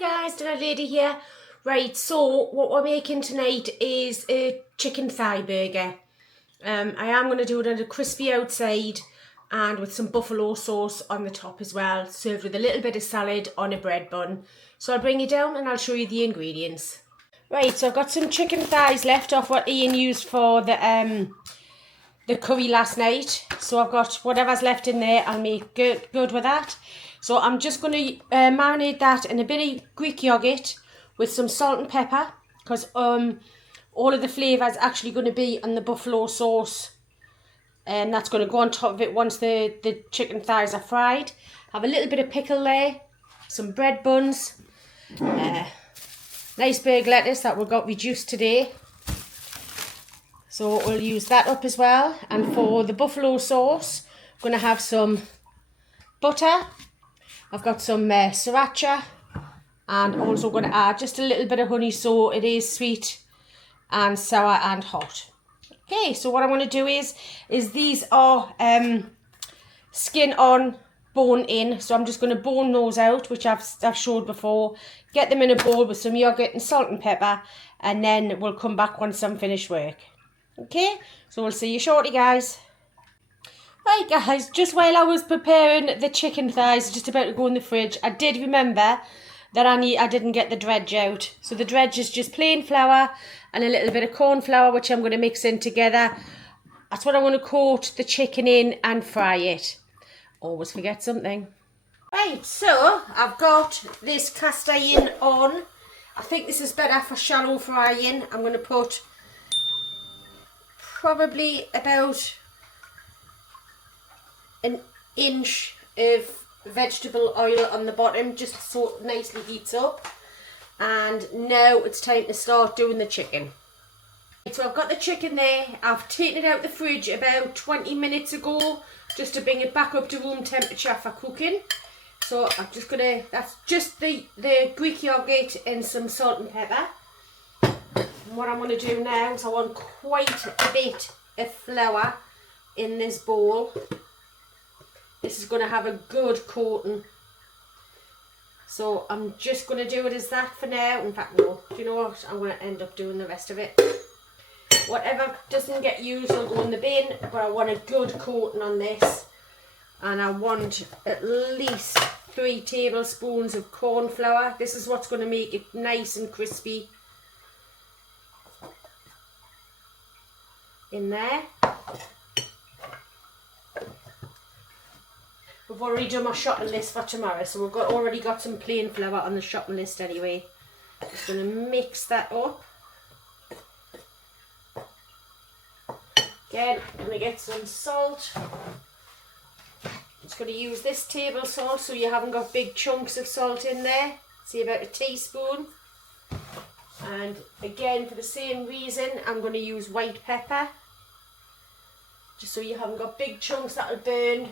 guys, Dinner Lady here. Right, so what we're making tonight is a chicken thigh burger. I am going to do it on a crispy outside and with some buffalo sauce on the top as well, served with a little bit of salad on a bread bun. So I'll bring you down and I'll show you the ingredients. Right, so I've got some chicken thighs left off what Ian used for the curry last night. So I've got whatever's left in there, I'll make good with that. So I'm just going to marinate that in a bit of Greek yogurt with some salt and pepper, because all of the flavour is actually going to be on the buffalo sauce, and that's going to go on top of it once the chicken thighs are fried. Have a little bit of pickle there, some bread buns, iceberg lettuce that we got reduced today. So we'll use that up as well. And for the buffalo sauce, I'm going to have some butter. I've got some sriracha, and also going to add just a little bit of honey so it is sweet and sour and hot. Okay, so what I'm going to do is these are skin on, bone in. So I'm just going to bone those out, which I've showed before. Get them in a bowl with some yogurt and salt and pepper, and then we'll come back once I'm finished work. Okay, so we'll see you shortly, guys. Right guys, just while I was preparing the chicken thighs, just about to go in the fridge, I did remember that I didn't get the dredge out. So the dredge is just plain flour and a little bit of corn flour, which I'm going to mix in together. That's what I want to coat the chicken in and fry it. Always forget something. Right, so I've got this cast iron on. I think this is better for shallow frying. I'm going to put probably about an inch of vegetable oil on the bottom, just so it nicely heats up. And now it's time to start doing the chicken. So I've got the chicken there. I've taken it out the fridge about 20 minutes ago just to bring it back up to room temperature for cooking. So I'm just gonna, that's just the Greek yogurt and some salt and pepper. And what I'm going to do now is I want quite a bit of flour in this bowl. This is going to have a good coating. So I'm just going to do it as that for now. In fact, no, do you know what? I'm going to end up doing the rest of it. Whatever doesn't get used will go in the bin, but I want a good coating on this. And I want at least 3 tablespoons of corn flour. This is what's going to make it nice and crispy. In there. We've already done my shopping list for tomorrow, so we've already got some plain flour on the shopping list anyway. Just going to mix that up. Again, I'm going to get some salt. Just going to use this table salt so you haven't got big chunks of salt in there. See, about a teaspoon. And again, for the same reason, I'm going to use white pepper. Just so you haven't got big chunks that'll burn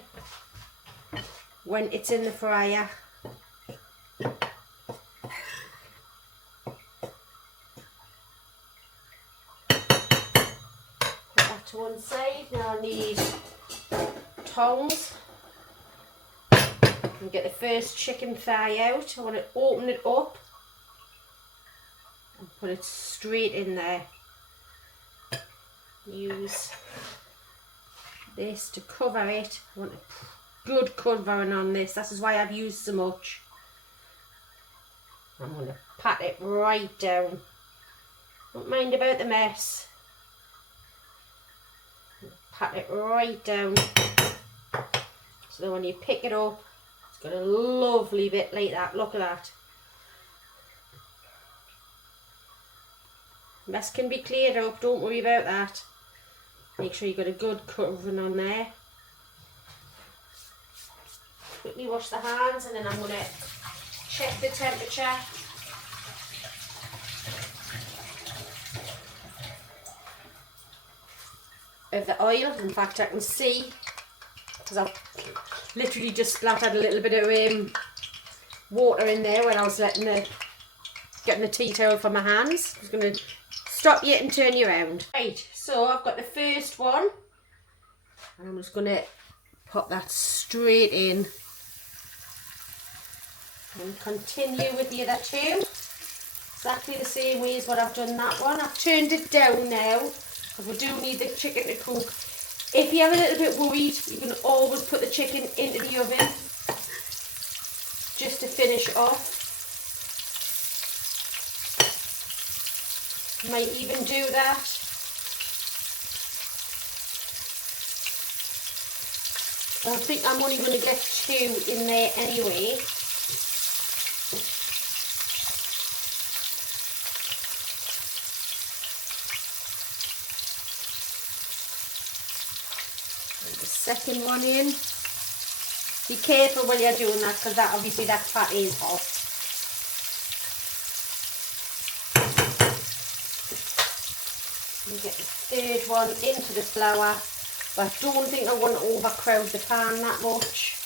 when it's in the fryer. Put that to one side. Now I need tongs. And get the first chicken thigh out. I want to open it up and put it straight in there. Use this to cover it. I want a good covering on this. That is why I've used so much. I'm going to pat it right down. Don't mind about the mess. Pat it right down. So then when you pick it up, it's got a lovely bit like that. Look at that. Mess can be cleared up. Don't worry about that. Make sure you've got a good covering on there. Quickly wash the hands, and then I'm going to check the temperature. Of the oil. In fact, I can see, because I've literally just splattered a little bit of water in there when I was getting the tea towel for my hands. I'm just going to stop you and turn you around. Right, so I've got the first one, and I'm just going to pop that straight in. And continue with the other two. Exactly the same way as what I've done that one. I've turned it down now because we do need the chicken to cook. If you're a little bit worried, you can always put the chicken into the oven just to finish off. Might even do that. I think I'm only going to get 2 in there anyway. The second one in. Be careful when you're doing that because that obviously that fat is hot. And get the third one into the flour, but I don't think I want to overcrowd the pan that much.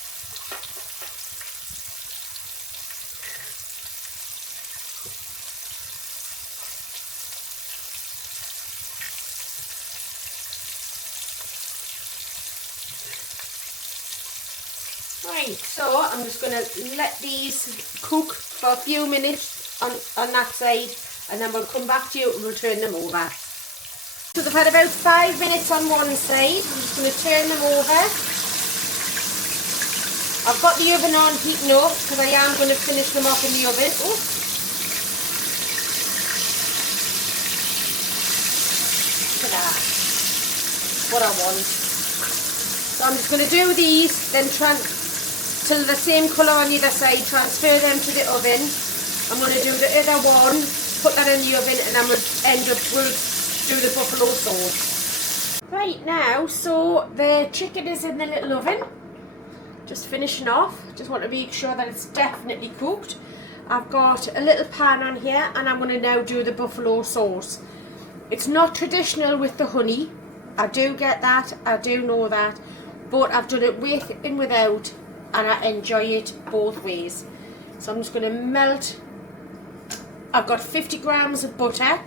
Right, so I'm just going to let these cook for a few minutes on that side, and then we'll come back to you and we'll turn them over. So they've had about 5 minutes on one side. I'm just going to turn them over. I've got the oven on heating up because I am going to finish them off in the oven. Oh. Look at that. What I want. So I'm just going to do these, then till the same colour on the other side, transfer them to the oven. I'm going to do the other one, put that in the oven, and then we'll end up with do the buffalo sauce. Right now, so the chicken is in the little oven, just finishing off. Just want to make sure that it's definitely cooked. I've got a little pan on here and I'm going to now do the buffalo sauce. It's not traditional with the honey, I do get that, I do know that, but I've done it with and without and I enjoy it both ways. So I'm just going to melt. I've got 50 grams of butter,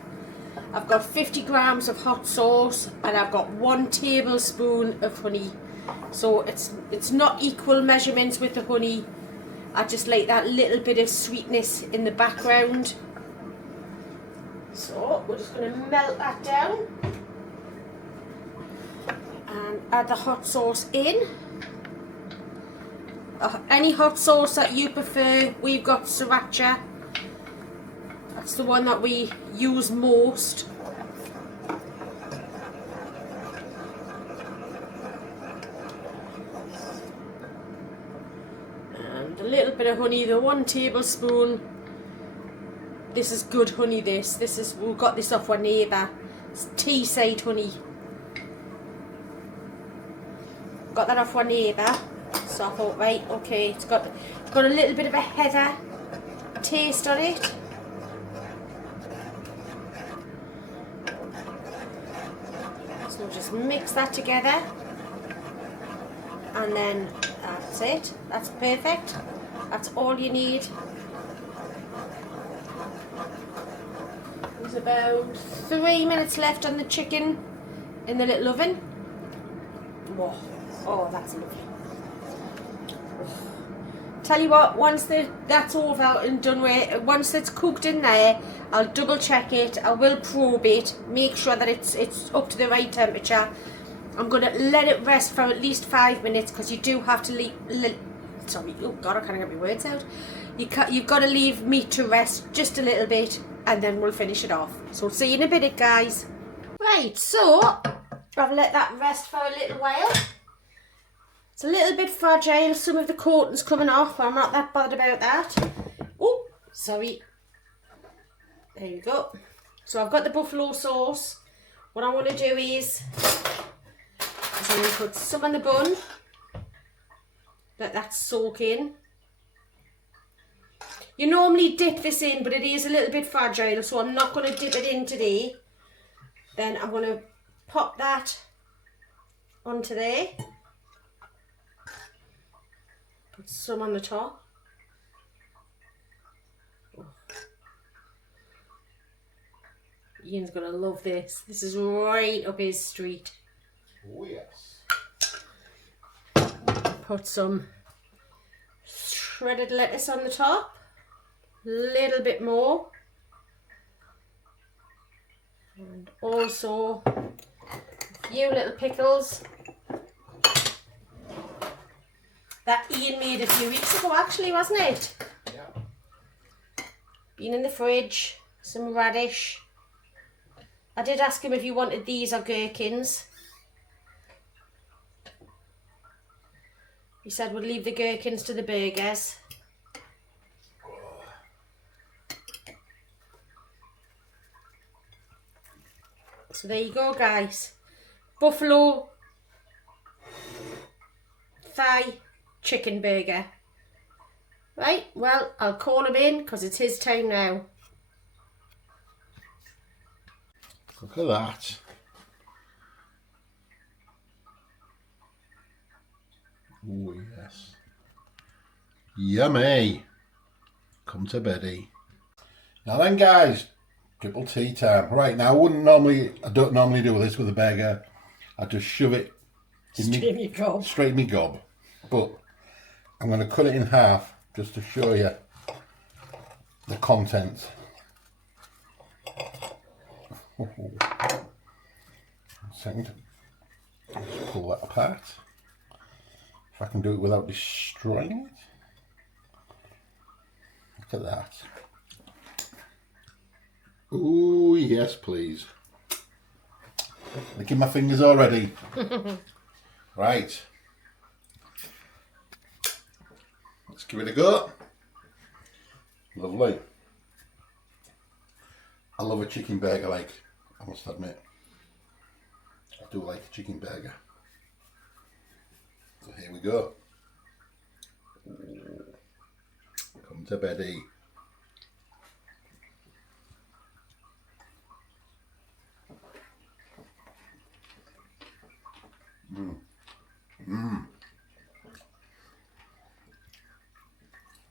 I've got 50 grams of hot sauce, and I've got 1 tablespoon of honey. So it's not equal measurements with the honey. I just like that little bit of sweetness in the background. So we're just going to melt that down and add the hot sauce in. Any hot sauce that you prefer. We've got sriracha. That's the one that we use most. And a little bit of honey, the 1 tablespoon. This is good honey, this is, we got this off our neighbour. It's Teesside honey. Got that off our neighbour. So I thought, right, okay, it's got a little bit of a heather taste on it. So just mix that together, and then that's it. That's perfect. That's all you need. There's about 3 minutes left on the chicken in the little oven. Whoa. Oh, that's lovely. Tell you what, once that's over and done with, once it's cooked in there, I'll double check it, I will probe it, make sure that it's up to the right temperature. I'm going to let it rest for at least 5 minutes because you do have to leave, sorry, oh God, I can't get my words out. You've got to leave meat to rest just a little bit and then we'll finish it off. So see you in a minute, guys. Right, so I've let that rest for a little while. It's a little bit fragile, some of the coating's coming off, but I'm not that bothered about that. Oh, sorry. There you go. So I've got the buffalo sauce. What I want to do is I'm going to put some on the bun. Let that soak in. You normally dip this in, but it is a little bit fragile, so I'm not going to dip it in today. Then I'm going to pop that onto there. Put some on the top. Ian's gonna love this. This is right up his street. Oh yes. Put some shredded lettuce on the top. A little bit more. And also a few little pickles that Ian made a few weeks ago actually, wasn't it? Yeah. Been in the fridge. Some radish. I did ask him if he wanted these or gherkins. He said we'll leave the gherkins to the burgers. So there you go, guys. Buffalo thigh chicken burger. Right, well, I'll call him in because it's his time now. Look at that. Oh yes. Yummy. Come to beddy. Now then guys, triple tea time. Right now I don't normally do this with a burger. I just shove it Straight in your gob. straight in my gob. But I'm going to cut it in half just to show you the contents. Second, just pull that apart. If I can do it without destroying it. Look at that. Oh yes, please. Licking my fingers already. Right. Let's give it a go. Lovely. I love a chicken burger, like, I must admit. I do like a chicken burger. So here we go. Ooh. Come to beddy.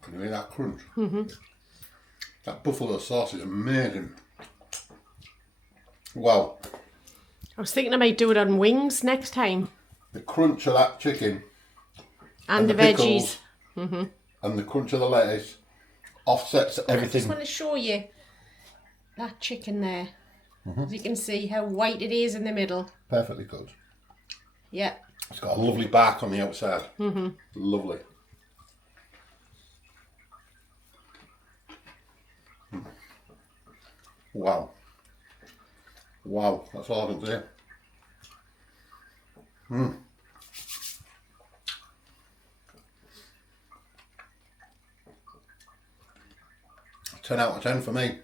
Can you hear that crunch? Mm-hmm. That buffalo sauce is amazing. Wow. I was thinking I might do it on wings next time. The crunch of that chicken And the pickles, veggies. and the crunch of the lettuce offsets I everything. just want to show you that chicken there. As you can see how white it is in the middle. Perfectly good. Yeah. It's got a lovely bark on the outside. Lovely. Wow. Wow, that's all I can say. 10 out of 10 for me.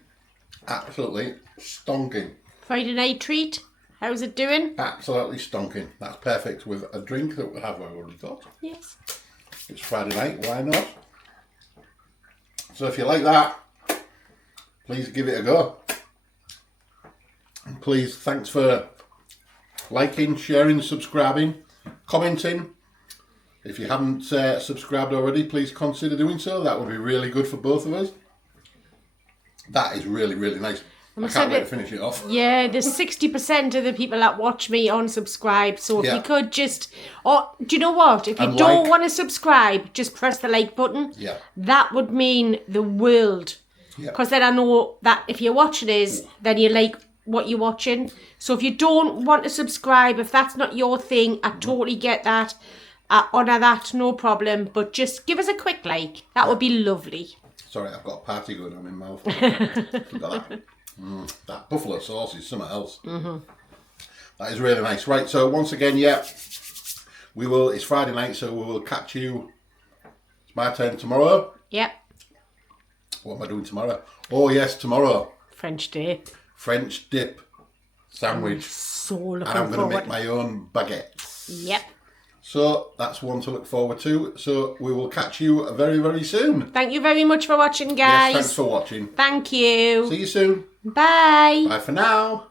Absolutely stonking. Friday night treat. How's it doing? Absolutely stonking. That's perfect with a drink that we have already got. Yes. It's Friday night, why not? So if you like that, please give it a go. And please, thanks for liking, sharing, subscribing, commenting. If you haven't subscribed already, please consider doing so. That would be really good for both of us. That is really, really nice. I can't wait to finish it off. Yeah, there's 60% of the people that watch me unsubscribed. So if you could just, or do you know what? If you don't want to subscribe, just press the like button. Yeah. That would mean the world. Because then I know that if you're watching this, then you like what you're watching. So if you don't want to subscribe, if that's not your thing, I totally get that. I honour that, no problem. But just give us a quick like. That would be lovely. Sorry, I've got a party going on in my mouth. Look at that. That buffalo sauce is something else. That is really nice. Right, so once again, it's Friday night, so we will catch you. It's my turn tomorrow. Yep. What am I doing tomorrow? Oh yes, tomorrow. French dip. French dip sandwich. So looking And I'm going forward. to make my own baguettes. Yep. So that's one to look forward to. So we will catch you very, very soon. Thank you very much for watching, guys. Yes, thanks for watching. Thank you. See you soon. Bye. Bye for now.